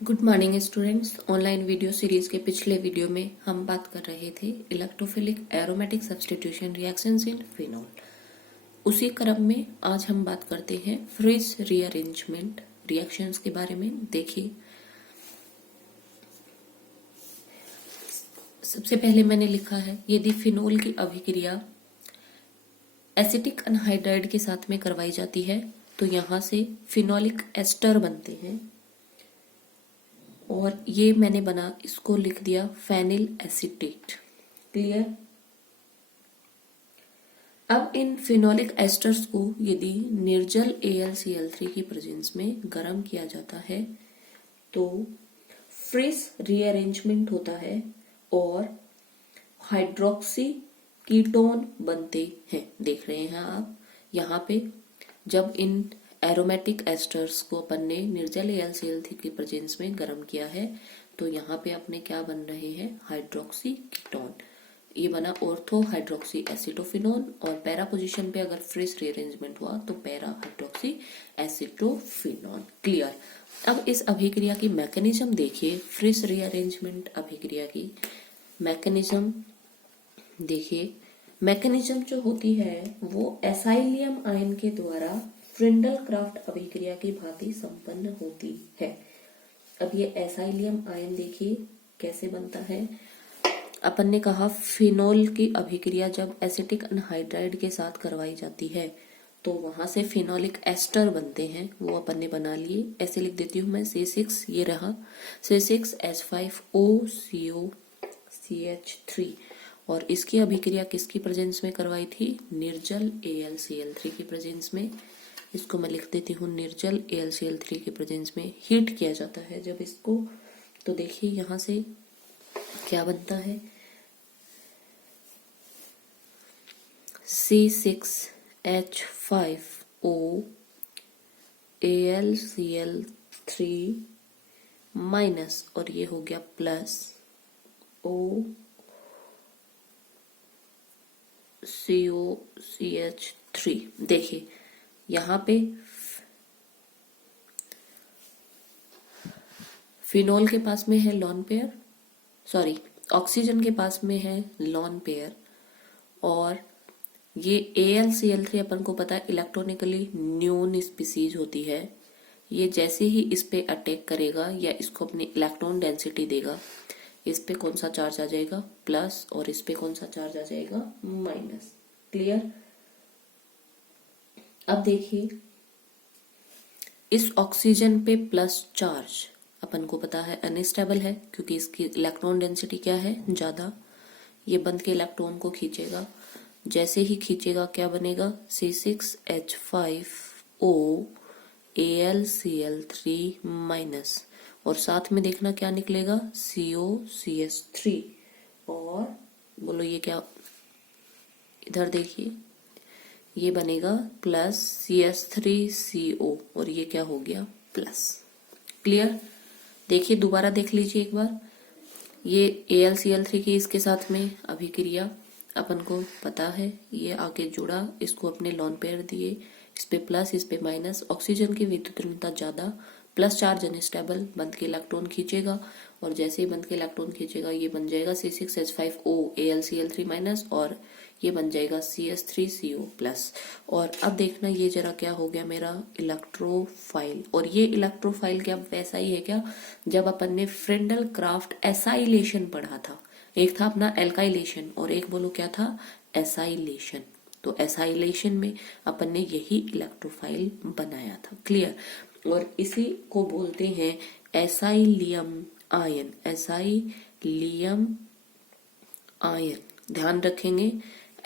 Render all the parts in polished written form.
Good morning students. Online video series के पिछले video में हम बात कर रहे थे electrophilic aromatic substitution reactions in phenol. उसी क्रम में आज हम बात करते हैं फ्रिज रीअरेंजमेंट रिएक्शंस के बारे में। देखिए, सबसे पहले मैंने लिखा है यदि फिनोल की अभिक्रिया एसिटिक अनहाइड्राइड के साथ में करवाई जाती है तो यहाँ से फिनोलिक एस्टर बनते हैं और ये मैंने इसको लिख दिया फेनिल एसीटेट। क्लियर। अब इन फिनोलिक एस्टर्स को यदि निर्जल AlCl3 की प्रेजेंस में गर्म किया जाता है तो फ्रिज रीअरेंजमेंट होता है और हाइड्रोक्सी कीटोन बनते हैं। देख रहे हैं आप यहाँ पे, जब इन एरोमेटिक एस्टर्स को अपन ने निर्जल AlCl3 की प्रेजेंस में गर्म किया है तो यहाँ पे अपने क्या बन रहे हैं, हाइड्रोक्सी कीटोन। ये बना ऑर्थो हाइड्रोक्सी एसिटोफिनोन और पैरा पोजीशन पे अगर फ्रिज रीअरेंजमेंट हुआ तो पैरा हाइड्रोक्सी एसिटोफिनोन। क्लियर। अब इस अभिक्रिया की मैकेनिज्म देखिए, फ्रिज रीअरेंजमेंट अभिक्रिया की मैकेनिज्म देखिए। मैकेनिज्म जो होती है वो एसाइलियम आयन के द्वारा फ्रिंडल क्राफ्ट अभिक्रिया की भांति संपन्न होती है। अब ये एसाइलियम आयन देखिए कैसे बनता है। अपन ने कहा फिनोल की अभिक्रिया जब एसिटिक अनहाइड्राइड के साथ करवाई जाती है तो वहां से फिनोलिक एस्टर बनते हैं, वो अपन ने बना लिए। ऐसे लिख देती हूं मैं C6, ये रहा C6H5OCO और इसकी अभिक्रिया किसकी प्रेजेंस में करवाई थी, निर्जल AlCl3 की प्रेजेंस में। इसको मैं लिख देती हूँ निर्जल AlCl3 की प्रेजेंस में हीट किया जाता है जब इसको, तो देखिए यहाँ से क्या बनता है, C6H5O AlCl3 माइनस और ये हो गया प्लस OCOCH3। देखिए यहाँ पे फिनोल के पास में है लॉन पेयर, सॉरी ऑक्सीजन के पास में है लॉन पेयर और ये AlCl3 अपन को पता है इलेक्ट्रॉनिकली न्यून स्पीसीज होती है। ये जैसे ही इस पे अटैक करेगा या इसको अपनी इलेक्ट्रॉन डेंसिटी देगा, इस पे कौन सा चार्ज आ जाएगा, प्लस, और इस पे कौन सा चार्ज आ जाएगा, माइनस। क्लियर। अब देखिए इस ऑक्सीजन पे प्लस चार्ज अपन को पता है अनस्टेबल है क्योंकि इसकी इलेक्ट्रॉन डेंसिटी क्या है, ज्यादा। ये बंद के इलेक्ट्रॉन को खींचेगा, जैसे ही खींचेगा क्या बनेगा, C6H5O AlCl3 माइनस और साथ में देखना क्या निकलेगा, COCH3 और बोलो ये क्या, इधर देखिए ये बनेगा प्लस CH3CO और ये क्या हो गया, प्लस। क्लियर। देखिए दोबारा देख लीजिए एक बार, ये AlCl3 की इसके साथ में अभिक्रिया अपन को पता है, ये आगे जुड़ा, इसको अपने लॉन पेयर दिए, इस पे प्लस इस पे माइनस, ऑक्सीजन की विद्युत ऋणता ज्यादा, प्लस चार्ज अनस्टेबल, बंद के इलेक्ट्रॉन खींचेगा और जैसे ही बंद के इलेक्ट्रॉन खींचेगा ये बन जाएगा C6H5O AlCl3 माइनस और ये बन जाएगा CH3CO प्लस। और अब देखना ये जरा क्या हो गया मेरा, इलेक्ट्रोफाइल। और ये इलेक्ट्रोफाइल क्या वैसा ही है क्या जब अपन ने फ्रेंडल क्राफ्ट एसाइलेशन पढ़ा था। एक था अपना एल्काइलेशन और एक बोलो क्या था, एसाइलेशन। तो एसाइलेशन में अपन ने यही इलेक्ट्रोफाइल बनाया था। क्लियर। और इसी को बोलते हैं एसाइलियम आयन, एसाइलियम आयन। ध्यान रखेंगे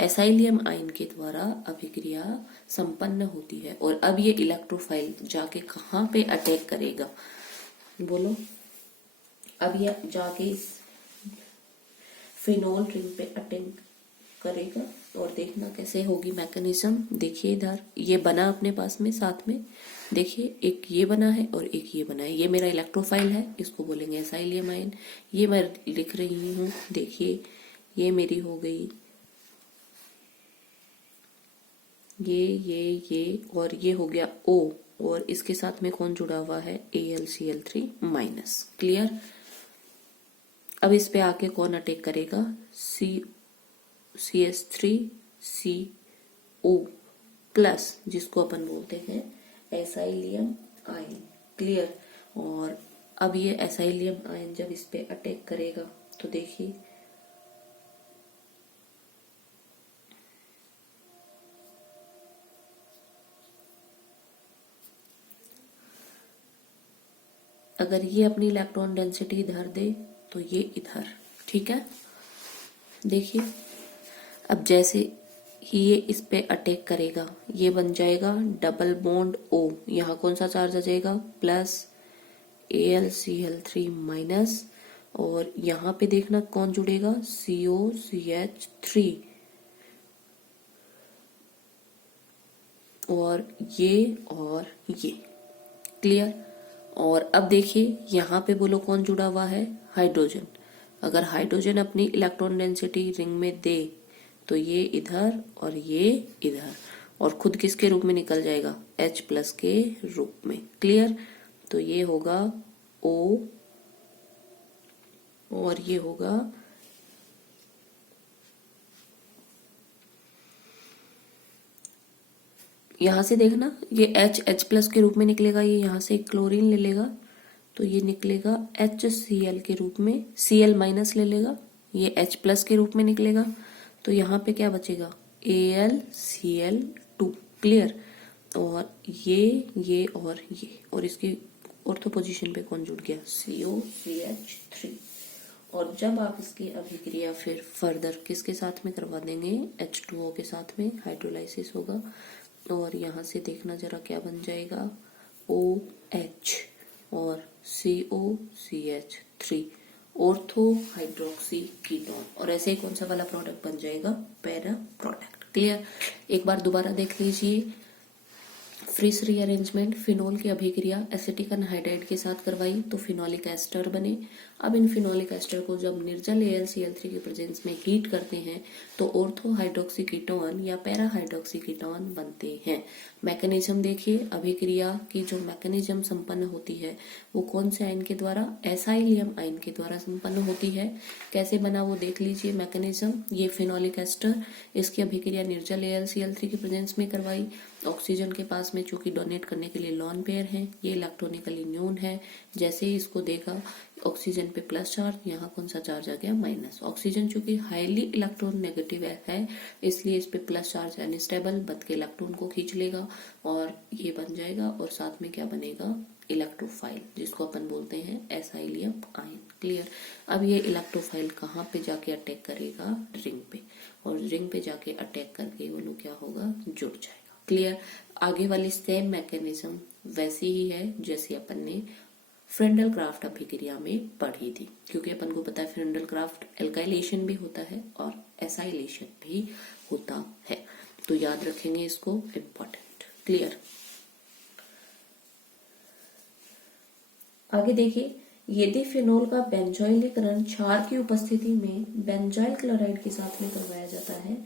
एसाइलियम आयन के द्वारा अभिक्रिया संपन्न होती है। और अब ये इलेक्ट्रोफाइल जाके कहाँ पे अटैक करेगा, बोलो। अब ये जाके इस फिनोल रिंग पे अटैक करेगा और देखना कैसे होगी मैकेनिज्म। देखिए इधर ये बना अपने पास में, साथ में देखिए एक ये बना है और एक ये बना है। ये मेरा इलेक्ट्रोफाइल है, इसको बोलेंगे एसाइलियम आयन। ये मैं लिख रही हूँ, देखिए ये मेरी हो गई ये और ये हो गया O और इसके साथ में कौन जुड़ा हुआ है, AlCl3 माइनस। क्लियर। अब इस पे आके कौन अटैक करेगा, CS3CO प्लस, जिसको अपन बोलते हैं एसाइलियम आयन। क्लियर। और अब ये एसाइलियम आयन जब इस पे अटैक करेगा तो देखिए अगर ये अपनी इलेक्ट्रॉन डेंसिटी इधर दे तो ये इधर, ठीक है। देखिए अब जैसे ही ये इस पे अटैक करेगा ये बन जाएगा डबल बॉन्ड O, यहाँ कौन सा चार्ज आ जाएगा, प्लस AlCl3 माइनस, और यहाँ पे देखना कौन जुड़ेगा, COCH3, और ये। क्लियर। और अब देखिए यहाँ पे बोलो कौन जुड़ा हुआ है, हाइड्रोजन। अगर हाइड्रोजन अपनी इलेक्ट्रॉन डेंसिटी रिंग में दे तो ये इधर और ये इधर, और खुद किसके रूप में निकल जाएगा, H प्लस के रूप में। क्लियर। तो ये होगा O और ये होगा यहां से देखना ये H प्लस के रूप में निकलेगा, ये यहां से क्लोरीन ले लेगा तो ये निकलेगा HCl के रूप में, Cl माइनस ले लेगा, ये H प्लस के रूप में निकलेगा तो यहाँ पे क्या बचेगा, AlCl2। क्लियर। और ये और इसकी ऑर्थो पोजीशन पे कौन जुड़ गया, COCH3। और जब आप इसकी अभिक्रिया फिर फर्दर किसके साथ में करवा देंगे, H2O के साथ में हाइड्रोलाइसिस होगा, और यहाँ से देखना जरा क्या बन जाएगा, OH और COCH3 ऑर्थो हाइड्रोक्सी कीटोन, और ऐसे ही कौन सा वाला प्रोडक्ट बन जाएगा, पैरा प्रोडक्ट। क्लियर। एक बार दोबारा देख लीजिए, फ्रिस रीअरेंजमेंट, फिनोल की अभिक्रिया एसिटिक एनहाइड्राइड के साथ करवाई तो फिनोलिक एस्टर बने। अब इन फिनोलिक एस्टर को जब निर्जल AlCl3 के प्रेजेंस में हीट करते हैं तो ऑर्थो हाइड्रोक्सी कीटोन या पैरा हाइड्रोक्सी कीटोन बनते हैं। मैकेनिज्म देखिए, अभिक्रिया की जो मैकेनिज्म संपन्न होती है वो कौन से आयन के द्वारा, एसाइलियम आयन के द्वारा संपन्न होती है। कैसे बना वो देख लीजिए मैकेनिज्म। ये फिनोलिक एस्टर, इसकी अभिक्रिया निर्जल AlCl3 के प्रेजेंस में करवाई। ऑक्सीजन के पास में चूंकि डोनेट करने के लिए लॉन पेयर है, ये इलेक्ट्रॉनिकली न्यून है। जैसे ही इसको देखा ऑक्सीजन पे प्लस चार्ज, यहाँ कौन सा चार्ज आ गया, माइनस। ऑक्सीजन चूंकि हाईली इलेक्ट्रॉन नेगेटिव है इसलिए इस पे प्लस चार्ज अनस्टेबल बद के इलेक्ट्रॉन को खींच लेगा और ये बन जाएगा, और साथ में क्या बनेगा, इलेक्ट्रोफाइल, जिसको अपन बोलते हैं एसाइलियम आयन। क्लियर। अब ये इलेक्ट्रोफाइल कहाँ पे जाके अटैक करेगा, रिंग पे, और रिंग पे जाके अटैक करके वो लोग क्या होगा, जुड़ जाएगा। क्लियर। आगे वाली सेम मैकेनिज्म वैसी ही है जैसे अपन ने फ्रेंडल क्राफ्ट अभिक्रिया में पढ़ी थी, क्योंकि अपन को पता है फ्रेंडल क्राफ्ट एल्काइलेशन भी होता है और एसाइलेशन भी होता है, तो याद रखेंगे इसको, इम्पोर्टेंट। क्लियर। आगे देखिए, यदि फिनोल का बेंजोइलीकरण क्षार की उपस्थिति में बेंजाइल क्लोराइड के साथ में करवाया जाता है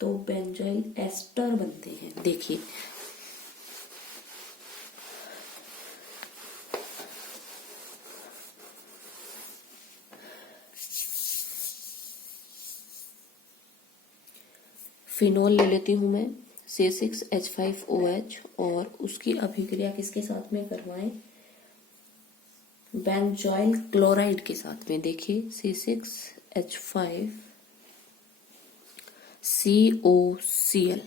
तो बेंजाइल एस्टर बनते हैं। देखिए फिनोल ले लेती हूं मैं, C6H5OH, और उसकी अभिक्रिया किसके साथ में करवाएं, बेंजोइल क्लोराइड के साथ में। देखिए C6H5COCl,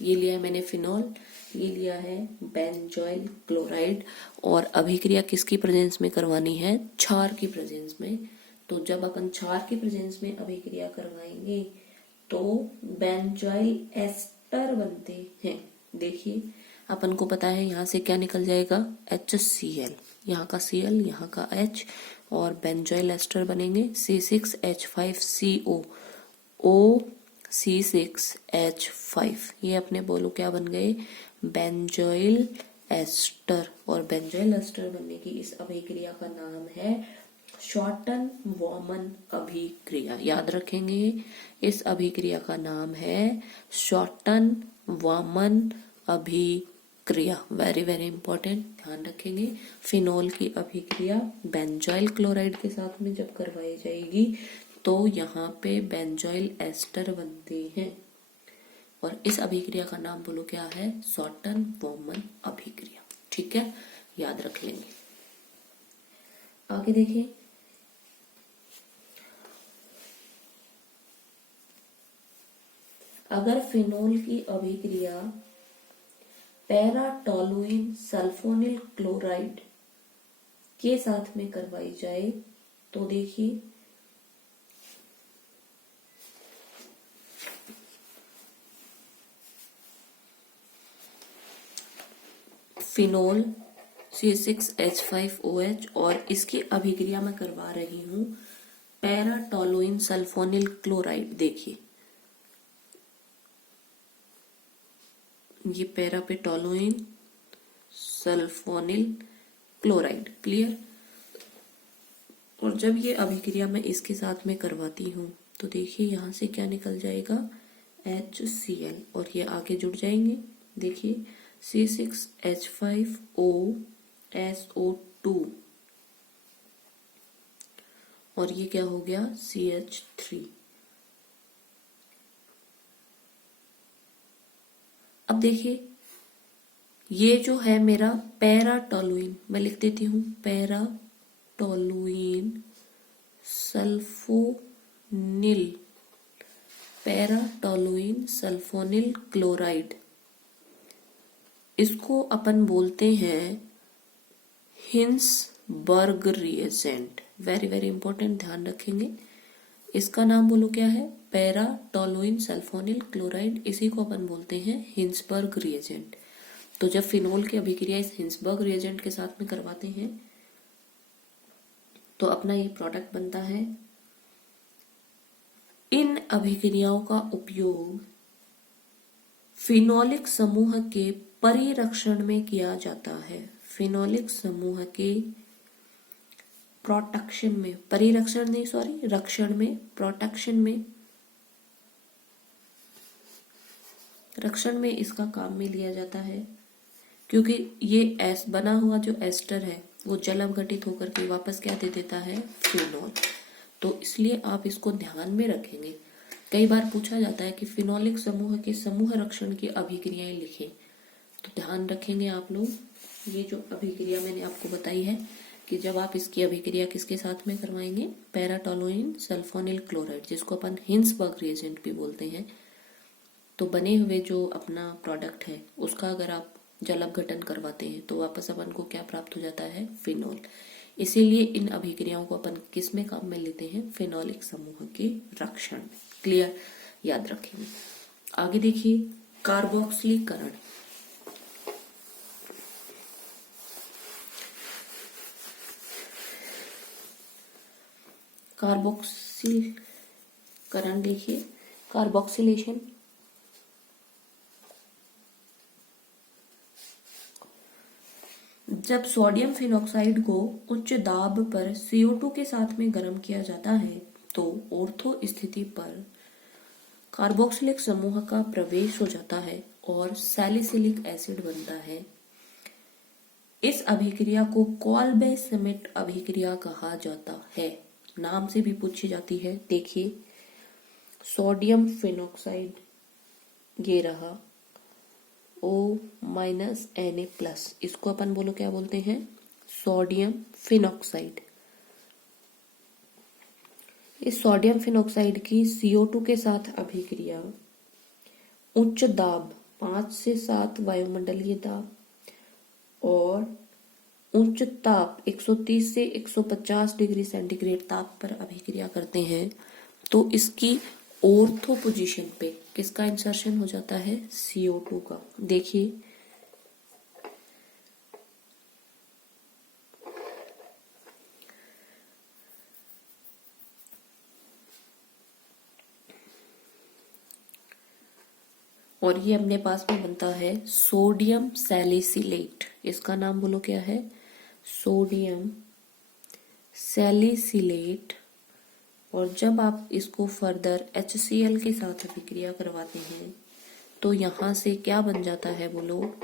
ये लिया है मैंने फिनोल, ये लिया है बेंजोइल क्लोराइड, और अभिक्रिया किसकी प्रेजेंस में करवानी है, क्षार की प्रेजेंस में। तो जब अपन क्षार की प्रेजेंस में अभिक्रिया करवाएंगे तो बेंजोइल एस्टर बनते हैं। देखिए अपन को पता है यहाँ से क्या निकल जाएगा, HCl, यहाँ का Cl यहाँ का H, और बेंजोइल एस्टर बनेंगे C6H5CO O C6H5, ये अपने बोलो क्या बन गए, बेंजोइल एस्टर। और बेंजोइल एस्टर बनने की इस अभिक्रिया का नाम है शॉर्टन वॉमन अभिक्रिया। याद रखेंगे, इस अभिक्रिया का नाम है शॉर्टन वॉमन अभिक्रिया। क्रिया, वेरी वेरी इंपॉर्टेंट, ध्यान रखेंगे। फिनॉल की अभिक्रिया बेंजॉइल क्लोराइड के साथ में जब करवाई जाएगी तो यहाँ पे बेंजॉइल एस्टर बनते हैं और इस अभिक्रिया का नाम बोलो क्या है, शॉर्टन बॉमन अभिक्रिया। ठीक है, याद रख लेंगे। आगे देखिए, अगर फिनोल की अभिक्रिया पैराटोलुइन सल्फोनिल क्लोराइड के साथ में करवाई जाए तो देखिए फिनोल C6H5OH और इसकी अभिक्रिया मैं करवा रही हूं पैराटोलुइन सल्फोनिल क्लोराइड। देखिए ये पैरा पे टोलुइन सल्फोनिल क्लोराइड, क्लियर। और जब ये अभिक्रिया मैं इसके साथ में करवाती हूँ तो देखिए यहाँ से क्या निकल जाएगा, HCl, और ये आगे जुड़ जाएंगे। देखिए C6H5OSO2 और ये क्या हो गया, CH3। अब देखिए ये जो है मेरा पैराटोलुइन, मैं लिख देती हूँ पैराटोलुइन सल्फोनिल, पैराटोलुइन सल्फोनिल क्लोराइड, इसको अपन बोलते हैं Hinsberg reagent. Very very important, ध्यान रखेंगे। इसका नाम बोलो क्या है, पैराटोलुइन सल्फोनिल क्लोराइड, इसी को अपन बोलते हैं हिंसबर्ग रिएजेंट। तो जब फिनोल की अभिक्रिया इस हिंसबर्ग रिएजेंट के साथ में करवाते हैं तो अपना ये प्रोडक्ट बनता है। इन अभिक्रियाओं का उपयोग फिनोलिक समूह के परिरक्षण में किया जाता है। फिनोलिक समूह के प्रोटेक्शन में, परिरक्षण नहीं सॉरी, रक्षण में, प्रोटेक्शन में, रक्षण में इसका काम में लिया जाता है, क्योंकि ये एस बना हुआ जो एस्टर है वो जल अवघटित होकर के वापस क्या दे देता है, फिनोल। तो इसलिए आप इसको ध्यान में रखेंगे। कई बार पूछा जाता है कि फिनोलिक समूह के समूह रक्षण की अभिक्रियाएं लिखें, तो ध्यान रखेंगे आप लोग। ये जो अभिक्रिया मैंने आपको बताई है कि जब आप इसकी अभिक्रिया किसके साथ में करवाएंगे, पैराटोलुइन सल्फोनिल क्लोराइड, जिसको अपन हिंसबर्ग रिएजेंट भी बोलते हैं, तो बने हुए जो अपना प्रोडक्ट है उसका अगर आप जल अपघटन करवाते हैं तो वापस अपन को क्या प्राप्त हो जाता है, फिनोल। इसीलिए इन अभिक्रियाओं को अपन किस में काम में लेते हैं, फिनोलिक समूह के रक्षण में। क्लियर, याद रखेंगे। आगे देखिए, कार्बोक्सिलीकरण। कार्बोक्सिलीकरण देखिए, कार्बोक्सिलेशन। जब सोडियम फिनॉक्साइड को उच्च दाब पर CO2 के साथ में गर्म किया जाता है तो ऑर्थो स्थिति पर कार्बोक्सिलिक समूह का प्रवेश हो जाता है और सैलिसिलिक एसिड बनता है। इस अभिक्रिया को कॉल्बे समिट अभिक्रिया कहा जाता है, नाम से भी पूछी जाती है। देखिए सोडियम फिनॉक्साइड ये रहा O-Na+, इसको अपन बोलो क्या बोलते हैं, सोडियम फिनॉक्साइड। इस सोडियम फिनॉक्साइड की CO2 के साथ अभिक्रिया उच्च दाब 5 से 7 वायुमंडलीय दाब और उच्च ताप 130 से 150 डिग्री सेंटीग्रेड ताप पर अभिक्रिया करते हैं तो इसकी ऑर्थो पोजीशन पे किसका इंसर्शन हो जाता है, CO2 का। देखिए और ये अपने पास में बनता है सोडियम सैलिसिलेट, इसका नाम बोलो क्या है, सोडियम सैलिसिलेट। और जब आप इसको फर्दर HCl के साथ अभिक्रिया करवाते हैं तो यहाँ से क्या बन जाता है बोलो,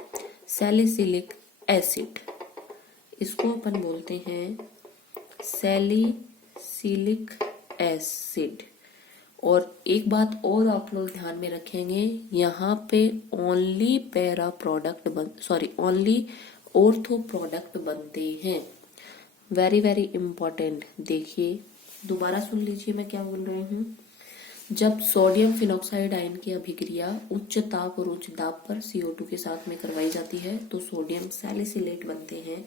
सैलिसिलिक एसिड, इसको अपन बोलते हैं सैलिसिलिक एसिड। और एक बात और आप लोग ध्यान में रखेंगे, यहाँ पे only para product only ortho product बनते हैं। Very very important. देखिए दोबारा सुन लीजिए मैं क्या बोल रही हूँ। जब सोडियम फिनॉक्साइड आयन की अभिक्रिया उच्च ताप और उच्च दाब पर CO2 के साथ में करवाई जाती है तो सोडियम सैलिसिलेट बनते हैं।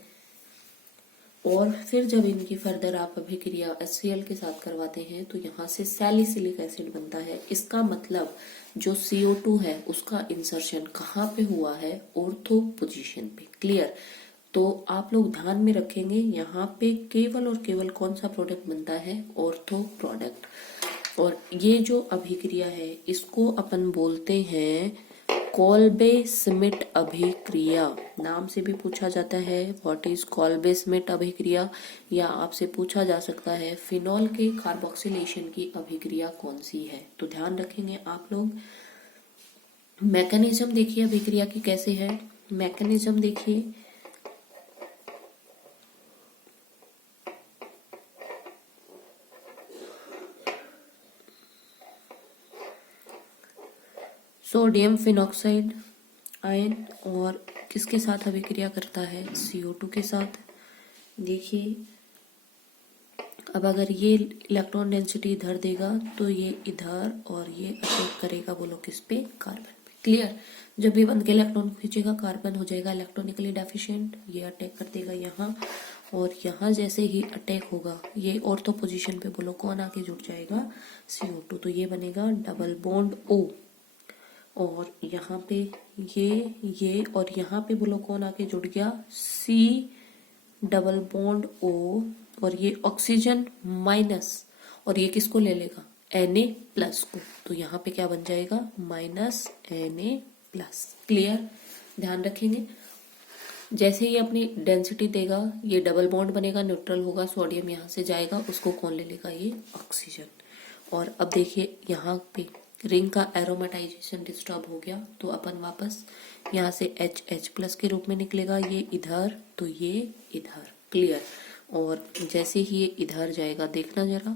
और फिर जब इनकी फर्दर आप अभिक्रिया HCl के साथ करवाते हैं तो यहाँ से सैलिसिलिक एसिड बनता है। इसका मतलब जो CO2 है उसका इंसर्शन कहाँ पे हुआ है? ऑर्थो पोजीशन पे। क्लियर? तो आप लोग ध्यान में रखेंगे यहाँ पे केवल और केवल कौन सा प्रोडक्ट बनता है? Ortho product. और ये जो अभिक्रिया है इसको अपन बोलते हैं कोल्बे स्मिट अभिक्रिया। नाम से भी पूछा जाता है व्हाट इज कोल्बे स्मिट अभिक्रिया, या आपसे पूछा जा सकता है फिनॉल के कार्बोक्सिलेशन की अभिक्रिया कौन सी है। तो ध्यान रखेंगे आप लोग। मैकेनिज्म देखिए अभिक्रिया की कैसे है। मैकेनिज्म देखिए, सोडियम फिनॉक्साइड आयन और किसके साथ अभिक्रिया करता है? CO2 के साथ। देखिए अब अगर ये इलेक्ट्रॉन डेंसिटी इधर देगा तो ये इधर, और ये अटैक करेगा बोलो किस पे? कार्बन पे। क्लियर? जब ये बंद के इलेक्ट्रॉन खींचेगा कार्बन हो जाएगा इलेक्ट्रॉनिकली डेफिशिएंट, ये अटैक कर देगा यहाँ, और यहाँ जैसे ही अटैक होगा ये ऑर्थो पोजीशन पे बोलो कौन आके जुड़ जाएगा? CO2। तो ये बनेगा डबल बॉन्ड O, और यहाँ पे ये और यहाँ पे बोलो कौन आके जुड़ गया? C डबल बॉन्ड O, और ये ऑक्सीजन माइनस, और ये किसको ले लेगा? Na प्लस को। तो यहाँ पे क्या बन जाएगा? Minus Na plus. क्लियर? ध्यान रखेंगे। जैसे ही अपनी डेंसिटी देगा ये डबल बॉन्ड बनेगा, न्यूट्रल होगा, सोडियम यहाँ से जाएगा, उसको कौन ले लेगा? ये ऑक्सीजन। और अब देखिए यहाँ पे रिंग का एरोमेटाइजेशन डिस्टर्ब हो गया तो अपन वापस यहाँ से H प्लस के रूप में निकलेगा, ये इधर तो ये इधर। क्लियर? और जैसे ही ये इधर जाएगा देखना जरा,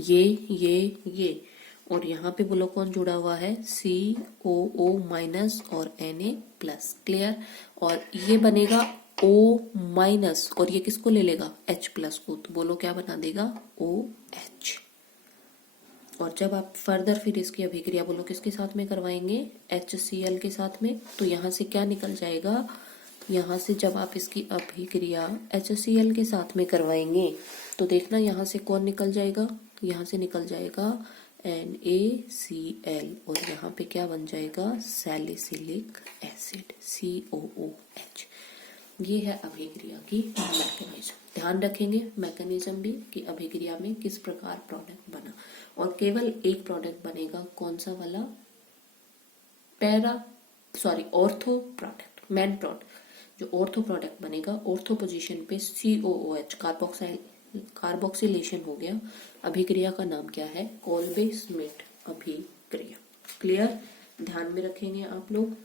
ये और यहाँ पे बोलो कौन जुड़ा हुआ है? COO माइनस और Na प्लस। क्लियर? और ये बनेगा O माइनस, और ये किसको ले लेगा? H प्लस को। तो बोलो क्या बना देगा? OH। और जब आप फर्दर फिर इसकी अभिक्रिया बोलो किसके साथ में करवाएंगे? HCl के साथ में। तो यहाँ से क्या निकल जाएगा? यहाँ से जब आप इसकी अभिक्रिया HCl के साथ में करवाएंगे तो देखना यहाँ से कौन निकल जाएगा? यहाँ से निकल जाएगा NaCl, और यहाँ पे क्या बन जाएगा? Salicylic acid COOH। ये है अभिक्रिया की मैकेनिज्म। ध्यान रखेंगे मैकेनिज्म भी कि अभिक्रिया में किस प्रकार प्रोडक्ट बना, और केवल एक प्रोडक्ट बनेगा कौन सा वाला? Ortho product, main product. जो ऑर्थो प्रोडक्ट बनेगा ऑर्थो पोजीशन पे COOH कार्बोक्सिलेशन हो गया। अभिक्रिया का नाम क्या है? कोल्बे स्मिट अभिक्रिया। क्लियर? ध्यान में रखेंगे आप लोग।